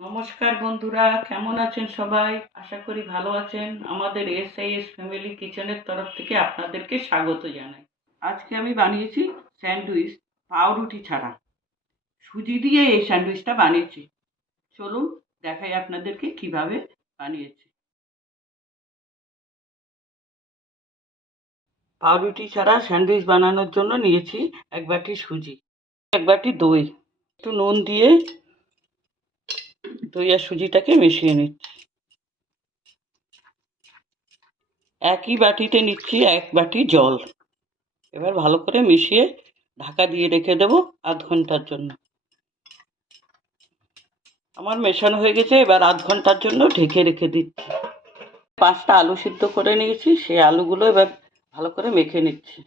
নমস্কার বন্ধুরা, কেমন আছেন সবাই? আশা করি ভালো আছেন। আমাদের এস আই এস ফ্যামিলি কিচেনের তরফ থেকে আপনাদেরকে স্বাগত জানাই। আজকে আমি বানিয়েছি স্যান্ডউইচ পাউরুটি ছাড়া। সুজি দিয়ে এই স্যান্ডউইচটা বানিয়েছি। চলুন দেখাই আপনাদেরকে কীভাবে বানিয়েছি। পাউরুটি ছাড়া স্যান্ডউইচ বানানোর জন্য নিয়েছি এক বাটি সুজি, এক বাটি দই, একটু নুন দিয়ে দই আর সুজিটাকে মিশিয়ে নিচ্ছি। একই বাটিতে নিচ্ছি এক বাটি জল। এবার ভালো করে মিশিয়ে ঢাকা দিয়ে রেখে দেবো আধ ঘণ্টার জন্য। আমার মেশানো হয়ে গেছে, এবার আধ ঘণ্টার জন্য ঢেকে রেখে দিচ্ছি। পাঁচটা আলু সিদ্ধ করে নিয়েছি, সেই আলুগুলো এবার ভালো করে মেখে নিচ্ছি।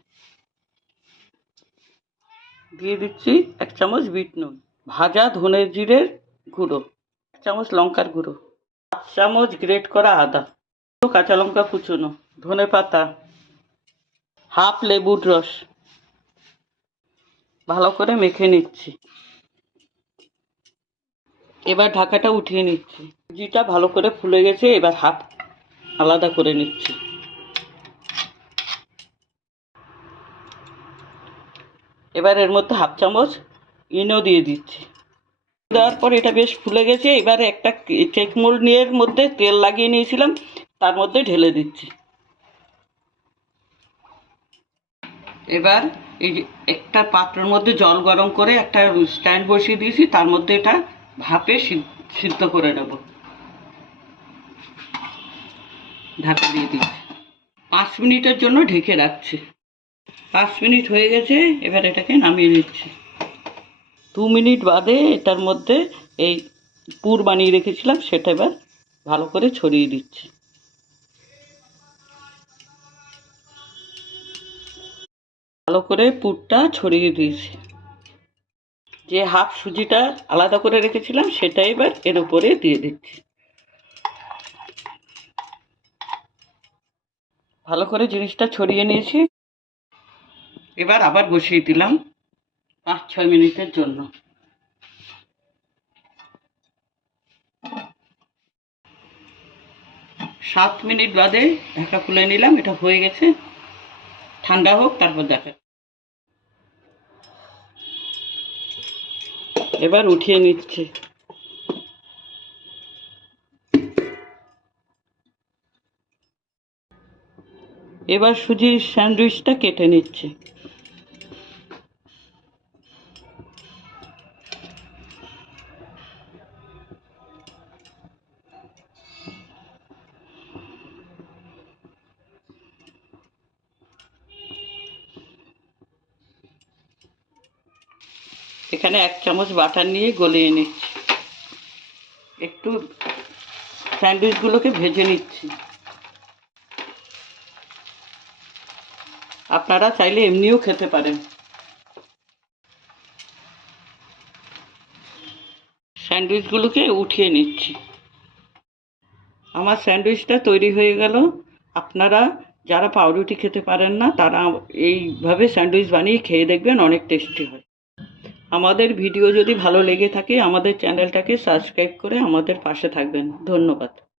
দিয়ে দিচ্ছি এক চামচ বিট নুন, ভাজা ধনে জিরের গুঁড়ো। চামচ লঙ্কার গুঁড়ো পাঁচ চামচ গ্রেট করা আদা কাঁচা লঙ্কা কুচুনো, ধনে পাতা, হাফ লেবুর রস। ভালো করে মেখে নিচ্ছি। এবার ঢাকাটা উঠিয়ে নিচ্ছি। সুজিটা ভালো করে ফুলে গেছে, এবার হাফ আলাদা করে নিচ্ছি। এবার এর মধ্যে হাফ চামচ ইনো দিয়ে দিচ্ছি। দেওয়ার পর এটা বেশ ফুলে গেছে। এবারে একটা কেক মোল্ড নিয়ে মধ্যে তেল লাগিয়ে নিয়েছিলাম, তার মধ্যে ঢেলে দিচ্ছি। এবার এই একটা পাত্রের মধ্যে জল গরম করে একটা স্ট্যান্ড বসিয়ে দিয়েছি, তার মধ্যে এটা ভাপে সিদ্ধ করে নেব। ঢাকা দিয়ে দিচ্ছি। পাঁচ মিনিটের জন্য ঢেকে রাখছি। পাঁচ মিনিট হয়ে গেছে, এবার এটাকে নামিয়ে নিচ্ছি। দু মিনিট বাদে এটার মধ্যে এই পুর বানিয়ে রেখেছিলাম, সেটা এবার ভালো করে ছড়িয়ে দিচ্ছি। ভালো করে পুরটা ছড়িয়ে দিয়েছি। যে হাফ সুজিটা আলাদা করে রেখেছিলাম, সেটা এবার এর উপরে দিয়ে দিচ্ছি। ভালো করে জিনিসটা ছড়িয়ে নিয়েছি। এবার আবার বসিয়ে দিলাম। পাঁচ, ছয় মিনিটের জন্য। সাত মিনিট বাদে ঢাকা খুলে নিলাম, এটা হয়ে গেছে। ঠান্ডা হোক, তারপর দেখা। এবার উঠিয়ে নিচ্ছে। এবার সুজির স্যান্ডউইচটা কেটে নিচ্ছে। এখানে এক চামচ বাটার নিয়ে গলিয়ে নিচ্ছি। একটু স্যান্ডউইচগুলোকে ভেজে নিচ্ছি। আপনারা চাইলে এমনিও খেতে পারেন। স্যান্ডউইচগুলোকে উঠিয়ে নিচ্ছি। আমার স্যান্ডউইচটা তৈরি হয়ে গেল। আপনারা যারা পাউরুটি খেতে পারেন না, তারা এইভাবে স্যান্ডউইচ বানিয়ে খেয়ে দেখবেন, অনেক টেস্টি হয়। আমাদের ভিডিও যদি ভালো লেগে থাকে আমাদের চ্যানেলটাকে সাবস্ক্রাইব করে আমাদের পাশে থাকবেন। ধন্যবাদ।